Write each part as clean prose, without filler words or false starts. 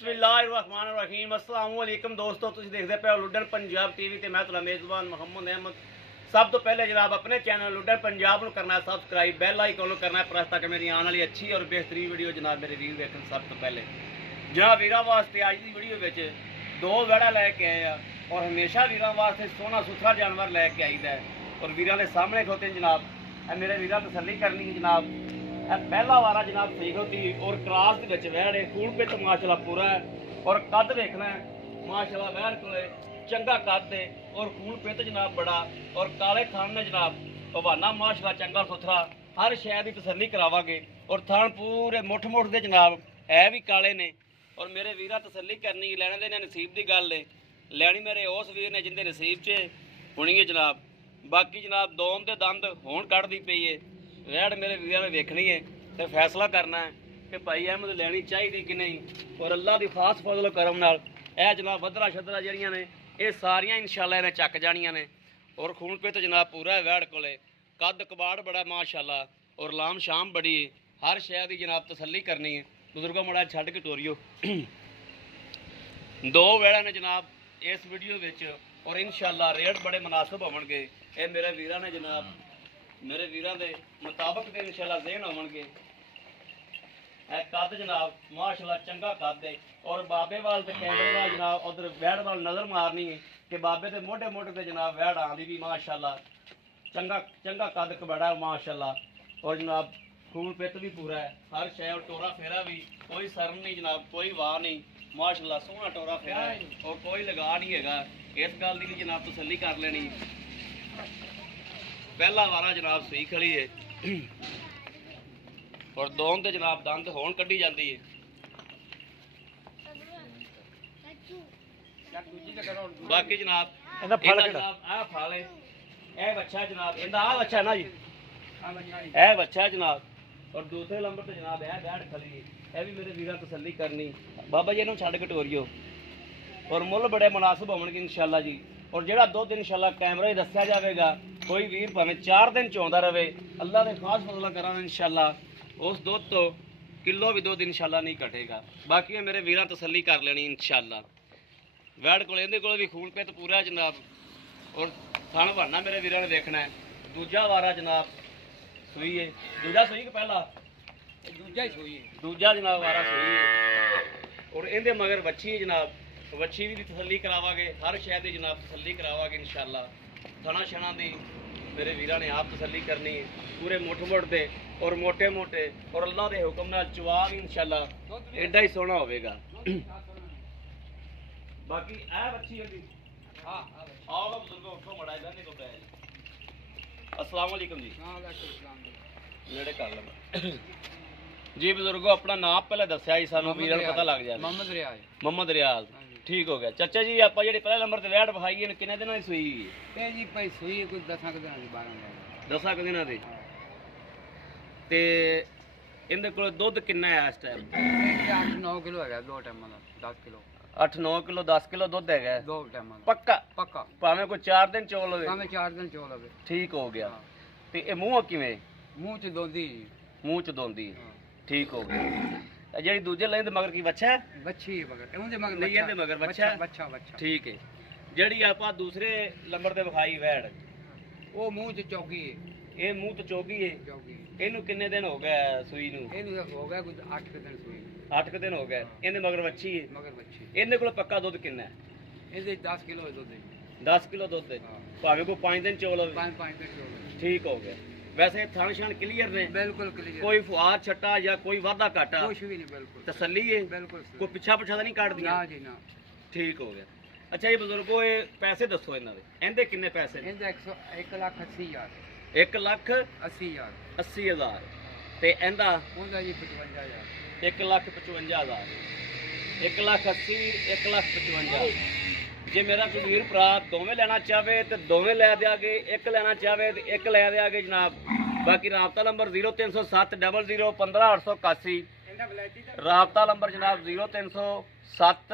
बिस्मिल्लाहिर्रहमानिर्रहीम अस्सलाम वालेकुम दोस्तों, तुसीं देखदे पे हो लुड्डन पंजाब टीवी ते मैं तुहाडा मेज़बान मोहम्मद अहमद। सब तो पहले जनाब अपने चैनल लुड्डन पंजाब नूं करना है सबसक्राइब, बैल आइकन नूं करना है प्रेस ताकि मेरी आने वाली अच्छी और बेहतरीन वीडियो जनाब मेरे वीर देखन। सब तो पहले जनाब वीरां वास्ते अज दी वीडियो विच दो वेड़ा लैके आए हैं और हमेशा वीरां वास्ते सोहना सुथरा जानवर लैके आईदा है और वीरां दे सामने खलोते जनाब। मेरे वीरां तसल्ली करनी है जनाब, पहला वारा जनाब सही होती और क्रास दे विच वैड़ है, खून पित माशाल्लाह पूरा है और कद देखना है माशाल्लाह वैड़ कोले चंगा कद है और खून पित जनाब बड़ा और काले थान ने जनाब हवाना माशाल्लाह चंगा सुथरा। हर शय की तसल्ली करावांगे और थान पूरे मुठ मुठ दे जनाब है भी काले ने और मेरे वीरा तसल्ली करनी लैने दे नसीब की गल है, लैनी मेरे उस वीर ने जिंदे नसीब च होनी है जनाब। बाकी जनाब दोम दे दंद होण कढ़दी पई है, वैड़ मेरे वीर ने वेखनी है तो फैसला करना है कि भाई अहमद लैनी चाहिए कि नहीं। और अल्लाह की खास फजल करम नाल यह जनाब बदरा शदरा जड़ियाँ ने ये सारियां इंशाअल्लाह इन्हें चक जानियां ने और खून पित जनाब पूरा है वैड़ कोले, कद कबाड़ बड़ा माशाल्लाह और लाम शाम बड़ी है। हर शय की जनाब तसल्ली करनी है। बुजुर्गों मुड़ा छड्ड के टोरियो दो वेड़ा ने जनाब इस वीडियो विच और इंशाअल्लाह रेट बड़े मुनासिब होवणगे। ये मेरे वीरां ने जनाब मेरे वीरां दे मुताबिक ते इंशाअल्लाह ज़हन होवणगे। कद जनाब माशाल्लाह चंगा कद है और बाबे वाल ते कैमरे वाल जनाब उधर वैड़ वाल नज़र मारनी है कि बाबे दे मोटे मोटे ते जनाब वैड़ आंदी भी माशाल्लाह चंगा चंगा कद कबड़ा है माशाल्लाह और जनाब खून पित भी पूरा है। हर शय और टोरा फेरा भी कोई सरन नहीं जनाब, कोई वाह नहीं माशाल्लाह सोहना टोरा फेरा है और कोई लगा नहीं हैगा। इस गल की भी जनाब तसल्ली कर लेनी। पहला वारा जनाब सही खड़ी है और दोन ते जनाब दंद होण कड्ढी जाती है। बाकी जनाब आ फल है ए बच्चा जनाब इंदा आ बच्चा ना जी ए बच्चा जनाब और दूसरे नंबर ते जनाब है बैठ खली है। भी मेरे वीरां तसल्ली करनी बाबा जी इन्हूं छड्ड के टोरियो और मुੱਲ बड़े मुनासिब होवणगे इंशाअल्लाह जी। और जेड़ा दुध इंशाअल्लाह कैमरे दस्सिया जाएगा कोई वीर भावें 4 दिन चौंदा रहे अल्लाह के खास फजल करा इंशाअल्लाह उस दुध तो किलो भी दुध इंशाअल्लाह नहीं घटेगा। बाकी मेरे वीरां तसल्ली कर लेनी इंशाअल्लाह। वैड़ कोल इहदे कोल भी खून पित पूरा है जनाब और थण बहाना मेरे वीरां ने देखना है। दूजा वारा जनाब सूई है, दूजा सूई कि पहला दूजा ही सूई है, दूजा जनाब वारा सूई है और इहदे मगर बच्ची है जनाब। बच्ची भी तसल्ली करावांगे, हर शय की जनाब तसल्ली करावांगे इंशाअल्लाह। थणा छणा दी मेरे वीरां ने आप तसल्ली करनी है पूरे मुठ मुठ दे और मोटे मोटे और अल्लाह के हुक्म नाल चवा भी इंशाअल्लाह एडा ही सोहना होवेगा। बाकी ए बच्ची होगी हां आओ बुजुर्गो उठो मड़ा इधर को बैठ। अस्सलाम वालेकुम जी। हां वालेकुम नेड़े कर लो जी। बुजुर्गो अपना नाम पहले दस्या ही सानू वीरां नूं पता लग जाए। मोहम्मद रियाज। मोहम्मद रियाज ठीक हो गया। चाचा जी आप जी पहले नंबर से वैड़ विखाई है किन्ने दिन की सूई है जी? भाई सूई कुछ 10 दिन की 12 दिन की ते इहदे कोल दुध किन्ना है इस टाइम? 8-9 किलो है, 2 टाइम दा 10 किलो 8-9 किलो 10 किलो दुध है 2 टाइम पक्का पक्का भावें कोई 4 दिन चोल होवे भावें 4 दिन चोल होवे ठीक हो गया। ते ए मूंह किवें? मूंह च दोंदी, मूंह च दोंदी ठीक हो गया। ਜਿਹੜੀ ਦੂਜੇ ਲਾਈਨ ਦੇ ਮਗਰ ਕੀ ਬੱਚਾ ਹੈ? ਬੱਚੀ ਹੈ ਮਗਰ ਉਹਦੇ ਮਗਰ ਨਹੀਂ ਇਹਦੇ ਮਗਰ ਬੱਚਾ ਬੱਚਾ ਬੱਚਾ ਠੀਕ ਹੈ। ਜਿਹੜੀ ਆਪਾਂ ਦੂਸਰੇ ਨੰਬਰ ਤੇ ਵਿਖਾਈ ਵੈੜ ਉਹ ਮੂੰਹ ਚ ਚੌਗੀ ਹੈ, ਇਹ ਮੂੰਹ ਤੇ ਚੌਗੀ ਹੈ ਚੌਗੀ। ਇਹਨੂੰ ਕਿੰਨੇ ਦਿਨ ਹੋ ਗਏ ਸੂਈ ਨੂੰ? ਇਹਨੂੰ ਹੋ ਗਿਆ ਕੁਝ 8 ਦਿਨ ਸੂਈ 8 ਦਿਨ ਹੋ ਗਏ। ਇਹਦੇ ਮਗਰ ਬੱਚੀ ਹੈ ਮਗਰ ਬੱਚੀ। ਇਹਦੇ ਕੋਲ ਪੱਕਾ ਦੁੱਧ ਕਿੰਨਾ ਹੈ? ਇਹਦੇ 10 ਕਿਲੋ ਹੈ ਦੁੱਧ 10 ਕਿਲੋ ਦੁੱਧ ਹੈ ਭਾਵੇਂ ਕੋਈ 5 ਦਿਨ ਚੋਲ ਹੋਵੇ 5 ਦਿਨ ਚੋਲ ਠੀਕ ਹੋ ਗਿਆ। वैसे थान शान क्लियर ने बिल्कुल क्लियर, कोई फुआर छट्टा या कोई वादा घाटा कुछ भी नहीं, बिल्कुल तसल्ली है बिल्कुल। कोई पिछा पिछा तो नहीं काट दिया ना जी ना ठीक हो गया। अच्छा ये बुजुर्गो ये पैसे दसो इन्हां दे इहदे किन्ने पैसे ने? इहदे 1,80,000 1,80,000 80,000 ते इहदा ओहदा जी 55,000 1,55,000 1,80,000 1,55,000। जे मेरा कोई वीर भरा दोवें लेना चाहे तो दोवें लै देंगे, एक लेना चाहे तो एक लै देंगे जनाब। बाकी राबता नंबर 0307 00 15 881 राबता नंबर जनाब 0307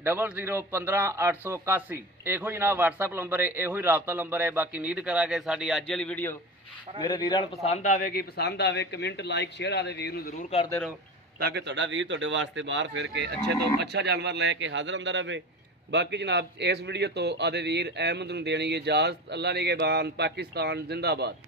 00 15 881 ਇਹੋ जनाब WhatsApp नंबर है, ਇਹੋ राबता नंबर है। बाकी उम्मीद करा साड़ी अज वाली वीडियो मेरे वीरां नूं पसंद आएगी, पसंद आए कमेंट लाइक शेयर आदि वीर नूं जरूर करते रहो। ਤਾਂ ਕਿ ਤੁਹਾਡਾ ਵੀਰ ਤੁਹਾਡੇ ਵਾਸਤੇ ਬਾਹਰ ਫਿਰ ਕੇ ਅੱਛੇ ਤੋਂ ਅੱਛਾ ਜਾਨਵਰ ਲੈ ਕੇ ਹਾਜ਼ਰ ਹੁੰਦਾ ਰਹੇ। ਬਾਕੀ ਜਨਾਬ ਇਸ ਵੀਡੀਓ ਤੋਂ ਆਦੇ ਵੀਰ ਅਹਿਮਦ ਨੂੰ ਦੇਣੀ ਇਜਾਜ਼ਤ। ਅੱਲਾ ਨਿਗਹਿਬਾਨ। ਪਾਕਿਸਤਾਨ ਜ਼ਿੰਦਾਬਾਦ।